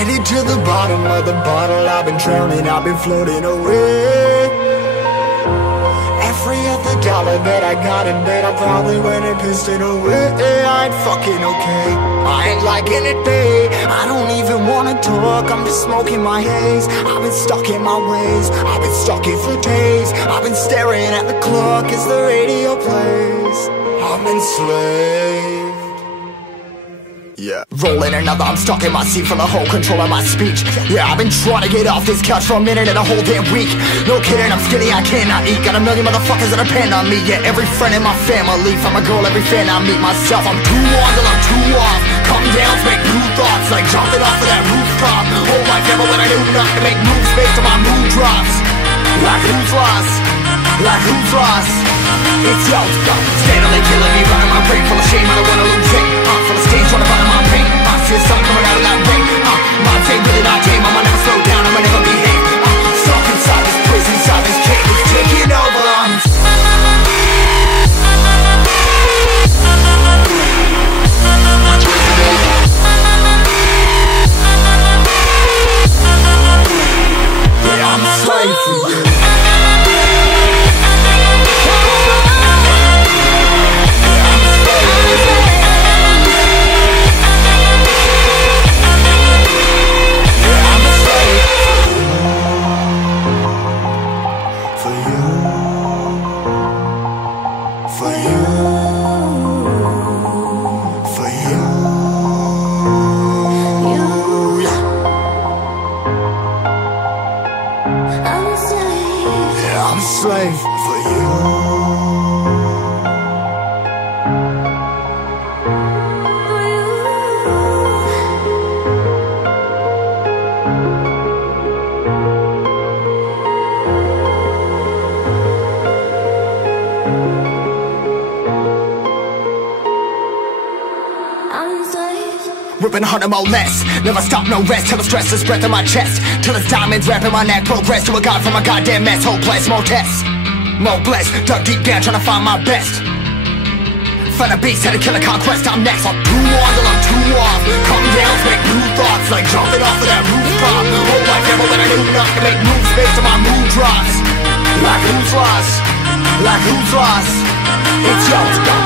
Headed to the bottom of the bottle, I've been drowning, I've been floating away. Every other dollar that I got in bed, I probably went and pissed it away. I ain't fucking okay, I ain't liking it, babe. I don't even wanna talk, I'm just smoking my haze. I've been stuck in my ways, I've been stuck here for days. I've been staring at the clock as the radio plays. I'm enslaved. Yeah. Rolling another, I'm stuck in my seat for the whole control of my speech. Yeah, I've been trying to get off this couch for a minute and a whole damn week. No kidding, I'm skinny, I cannot eat. Got a million motherfuckers that depend on me. Yeah, every friend in my family, from a girl, every fan I meet myself. I'm too on till I'm too off. Come down to make new thoughts, like jumping off of that rooftop. Whole life ever when I knew not to make moves based on my mood drops. Like who's lost? Like who's lost? It's yo, steadily killing me, running my brain full of shame. I don't wanna lose it. Full of stage, trying to find my pain. I see the sun coming out of that rain. My day really not tame. I'ma never slow down, I'ma never behave. Stuck inside this prison, inside this cage, it's taking over. Yeah, I'm a slave for you. Slave for you. Ripping harder, more less. Never stop, no rest. Till the stress is breath in my chest. Till it's diamonds wrapping my neck. Progress to a god from a goddamn mess. Hopeless, more tests, more blessed. Dug deep down trying to find my best. Find a beast, had to kill a conquest. I'm next. I'm too on till I'm too off. Come down to make new thoughts, like jumping off of that rooftop. Whole life ever when I knew not to make moves based on my mood drops. Like who's lost? Like who's lost? It's yours.